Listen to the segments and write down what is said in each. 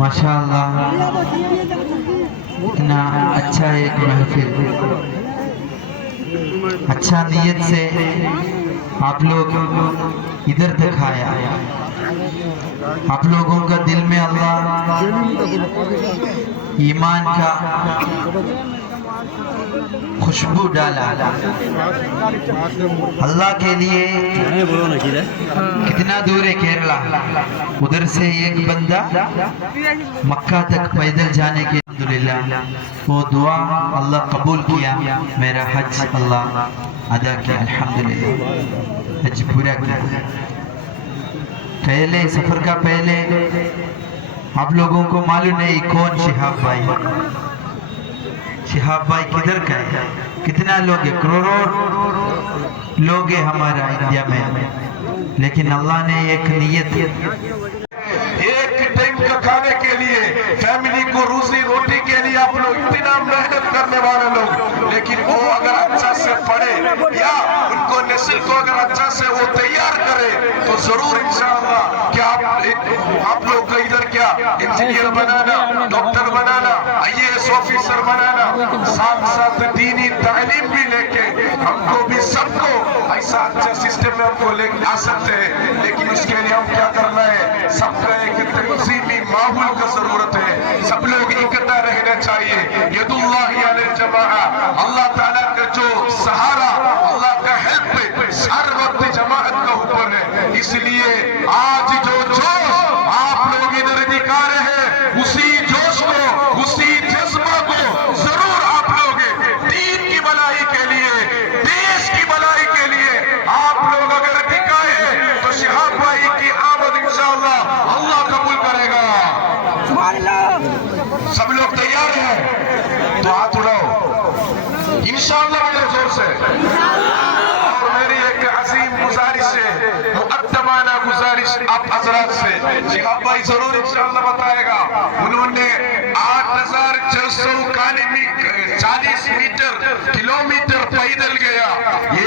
माशाअल्लाह, इतना अच्छा एक महफिल, अच्छा नीयत से आप लोग इधर तक आया। आप लोगों का दिल में अल्लाह ईमान का खुशबू डाला। अल्लाह के लिए कितना दूर है केरला, उधर से एक बंदा मक्का तक पैदल जाने के अल्हम्दुलिल्लाह वो दुआ अल्लाह कबूल किया। मेरा हज अल्लाह अदा किया, अल्हम्दुलिल्लाह हज पूरा किया। पहले सफर का पहले आप लोगों को मालूम नहीं कौन शिहाब भाई किधर का है, कितना लोग है, करोड़ों लोग है हमारा इंडिया में, लेकिन अल्लाह ने एक नियत, एक टाइम का खाने के लिए, फैमिली को रोजी रोटी के लिए आप लोग इतना मेहनत करने वाले लोग, लेकिन वो अगर अच्छा से पढ़े या उनको नस्ल को अगर अच्छा से वो तैयार करे तो जरूर इंशाअल्लाह कि आप लोग का इधर क्या इंजीनियर बनाना, डॉक्टर बनाना, IAS ऑफिसर बनाना, साथ साथ दीनी तालीम भी लेके हमको भी सबको ऐसा अच्छा सिस्टम में हमको लेके आ सकते हैं। लेकिन इसके लिए हम क्या करना है, सबका एक तंजीमी माहौल का जरूरत है। सब लोग इकट्ठा रहना चाहिए। यदुल्लाहि अलल जमाआ, अल्लाह ताला का जो सहारा, अल्लाह का हेल्प हर वक्त जमाअत का ऊपर है। इसलिए आज जो जोश आप लोग इधर दिखा रहे हैं, उसी जोश को, उसी जज्बा को जरूर आप लोग दीन की भलाई के लिए, देश की भलाई के लिए आप लोग अगर दिखाए तो शिहाब भाई की आमद इंशाअल्लाह अल्लाह कबूल करेगा। सब लोग तैयार हैं तो हाथ उठाओ इंशाअल्लाह मेरे जोर से। और मेरी एक अजीम गुजारिश है, मुअद्दबाना गुजारिश आप हजरात से, शिहाब भाई जरूर इंशाअल्लाह बताएगा। उन्होंने 8640 किलोमीटर पैदल गया।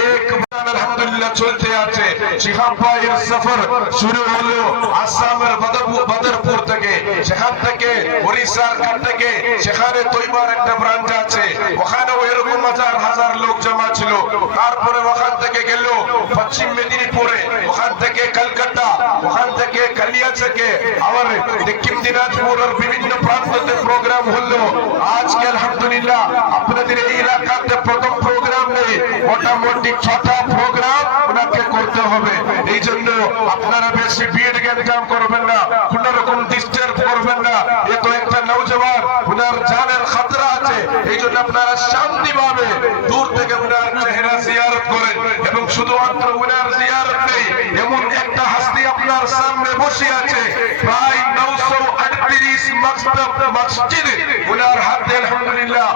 एक আলহামদুলিল্লাহ চলতে আছে। শিহাব ভাইয়ের সফর শুরু হলো আসামের বদরপুর থেকে, সেখান থেকে ওড়িশার কাছ থেকে সেখানে তৈবার একটা ব্রাঞ্চ আছে, ওখানেও এরকম হাজার লোক জমা ছিল। তারপরে ওখান থেকে গেল পশ্চিম মেদিনীপুরে, ওখান থেকে কলকাতা, ওখান থেকে কালিয়াচকে, আবার দক্ষিণ দিনাজপুরের বিভিন্ন প্রান্ততে প্রোগ্রাম হলো। আজকে আলহামদুলিল্লাহ আপনাদের এই এলাকাতে প্রথম প্রোগ্রাম নেই, মোটামুটি 6টা প্রোগ্রাম ওনাকে করতে হবে। এই জন্য আপনারা বেশি ভিড় জ্ঞান করবেন না, কোন রকম ডিস্টার্ব করবেন না। এ তো একটা নওজওয়ান, ওনার জানের খতরা আছে। এই জন্য আপনারা শান্তিভাবে দূর থেকে ওনার চেহারা জিয়ারত করেন। এবং শুধুমাত্র ওনার জিয়ারত নেই, এমন একটা হাস্তি আপনার সামনে বসে আছে, প্রায় 938 মসজিদ ওনার হাতে আলহামদুলিল্লাহ